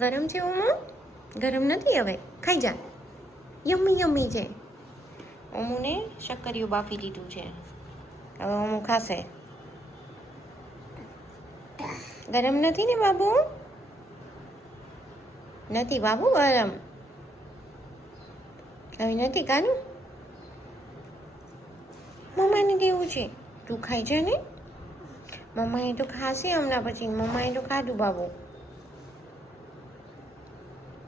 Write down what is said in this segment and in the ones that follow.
ગરમ છે ઓમો? ગરમ નથી હવે, ખાઈ જા. યમ્મી યમ્મી છે. ઓમુને શક્કરિયું બાફી દીધું છે, હવે ઓમુ ખાશે. ગરમ નથી ને બાબુ? નથી બાબુ ગરમ, હવે નથી કાનું. મમ્માને દેવું છે, તું ખાઈ જા ને. મમ્માએ તો ખાશે હમણાં પછી, મમ્માએ તો ખાધું બાબુ.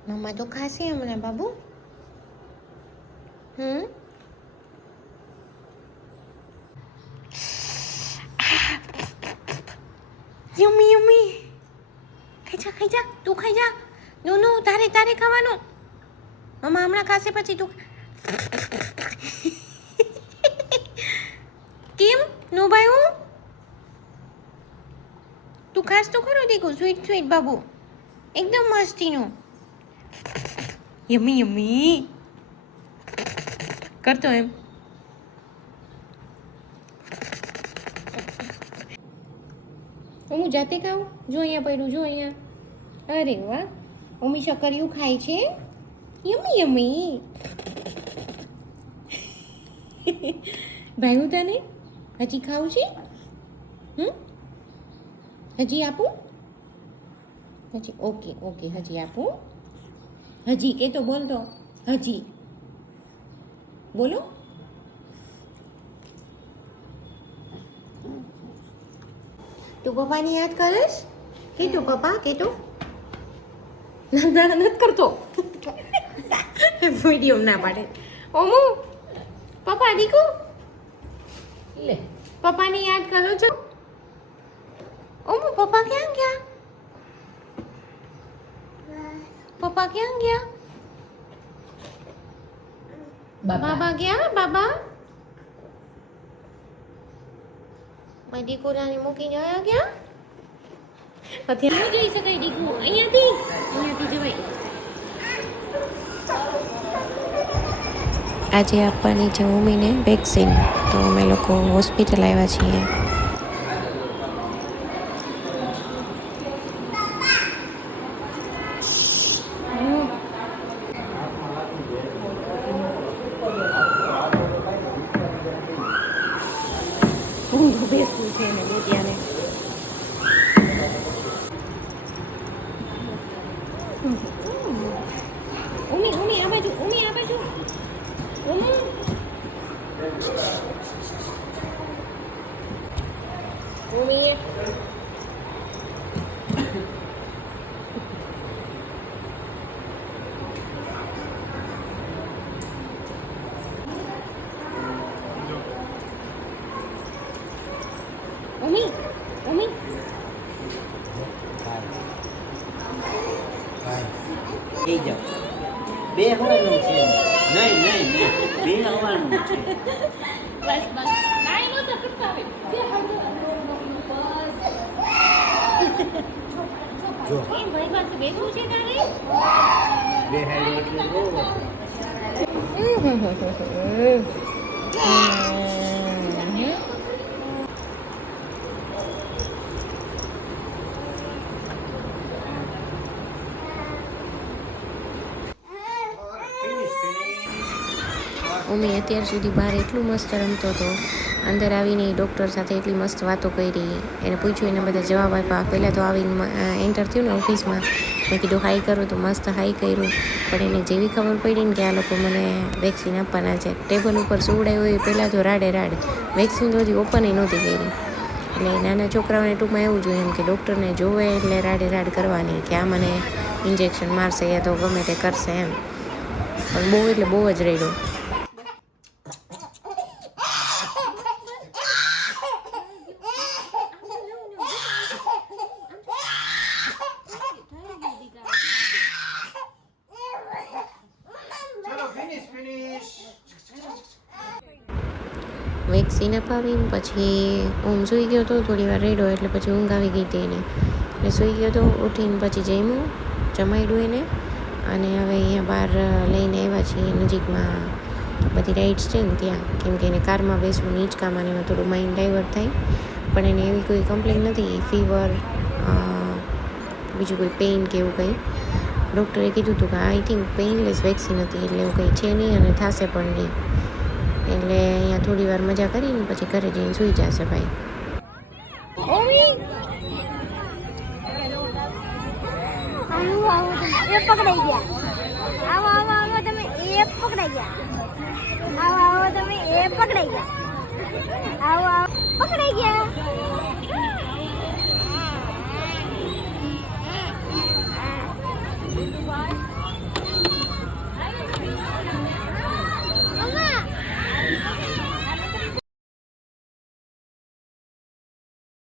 મમ્મા તો ખાશે હમણાં બાબુ. Yummy yummy. ખાઈ જા તું ખાઈ જા. નો તારે ખાવાનું. મમ્મા હમણાં ખાશે પછી તું. કેમ નો ભાઈ હું તું ખાસ તો ખરો દેખો. સ્વીટ બાબુ એકદમ મસ્તીનું. યમ્મી યમ્મી કરતો એમ. હું જાતે ખાઉં? જો અહીંયા પડ્યું, જો અહીંયા. અરે વાહ, મમ્મી શક્કરિયું ખાય છે. Yummy yummy. ભાઈ તને હજી ખાવું છે? હજી આપું? હજી ઓકે હજી આપું. હજી કે તો બોલ તો. હજી બોલો. તું પપ્પાની યાદ કરીશ? કે તું પપ્પા કે તું નથી કરતો. વિડીયો ના પાડે. ઓમુ પપ્પા દીકુ લે, પપ્પાની યાદ કરો છો? ઓમુ પપ્પા ક્યાં ગયા? પપ્પા ક્યાં ગયા? બાબા ગયા? બાબા મારી દીકરાને મૂકીને આવ્યા ગયા? અત્યારે જઈ શકાય દીકુ, અહીંયાથી જવાય. આજે આપવાની છે ઉમીને વેક્સિન, તો અમે લોકો હોસ્પિટલ આવ્યા છીએ. બેસવું છે ને બેટિયાને. ઉમી આ બાજુ. ઉમી બે હવાનું છે. નહીં બે હવાનું છે. બસ કાઈ નતો કરતા હોય. જો એ ભાઈ પાસે બેસવું છે તારે? બે હેલો એટલે બહુ. ઉમી અત્યાર સુધી બહાર એટલું મસ્ત રમતો હતો. અંદર આવીને ડૉક્ટર સાથે એટલી મસ્ત વાતો કરી, એને પૂછ્યું, એને બધા જવાબ આપ્યા. પહેલાં તો આવીને એન્ટર થયું ને ઓફિસમાં, મેં કીધું હાઈ કરું, તો મસ્ત હાઈ કર્યું. પણ એને જેવી ખબર પડી ને કે આ લોકો મને વેક્સિન આપવાના છે, ટેબલ ઉપર સુવડાવ્યો હોય પહેલાં તો રાડે વેક્સિન તો હજી ઓપન નહોતી કરી. એટલે નાના છોકરાઓને ટૂંકમાં એવું જોઈએ એમ કે ડૉક્ટરને જોવે એટલે રાડ કરવાની કે આ મને ઇન્જેક્શન મારશે યા તો ગમે તે કરશે એમ. પણ બહુ એટલે બહુ જ રેડો. વેક્સિન અપાવી પછી ઊંઘ સૂઈ ગયો હતો, થોડી વાર રેડો એટલે પછી ઊંઘ આવી ગઈ હતી એને. એટલે સૂઈ ગયો હતો. ઉઠીને પછી જમાડ્યું એને, અને હવે અહીંયા બહાર લઈને આવ્યા છીએ નજીકમાં બધી રાઇડ્સ છે ને ત્યાં, કેમ કે એને કારમાં બેસવું હિંચકામાં ને એમાં થોડું માઇન્ડ ડાયવર્ટ થાય. પણ એને એવી કોઈ કમ્પ્લેન નથી. ફીવર બીજું કોઈ પેઇન કે એવું કંઈ. ડૉક્ટરે કીધું હતું કે આઈ થિંક પેઇનલેસ વેક્સિન હતી, એટલે એવું કંઈ છે નહીં અને થશે પણ નહીં. એટલે અહીંયા થોડી વાર મજા કરીને પછી ઘરે જઈને સૂઈ જશે ભાઈ. એ પકડાઈ ગયા. આવો આવો આવો તમે, એ પકડાઈ ગયા. આવો આવો તમે, એ પકડાઈ ગયા. આવો આવો પકડાઈ ગયા.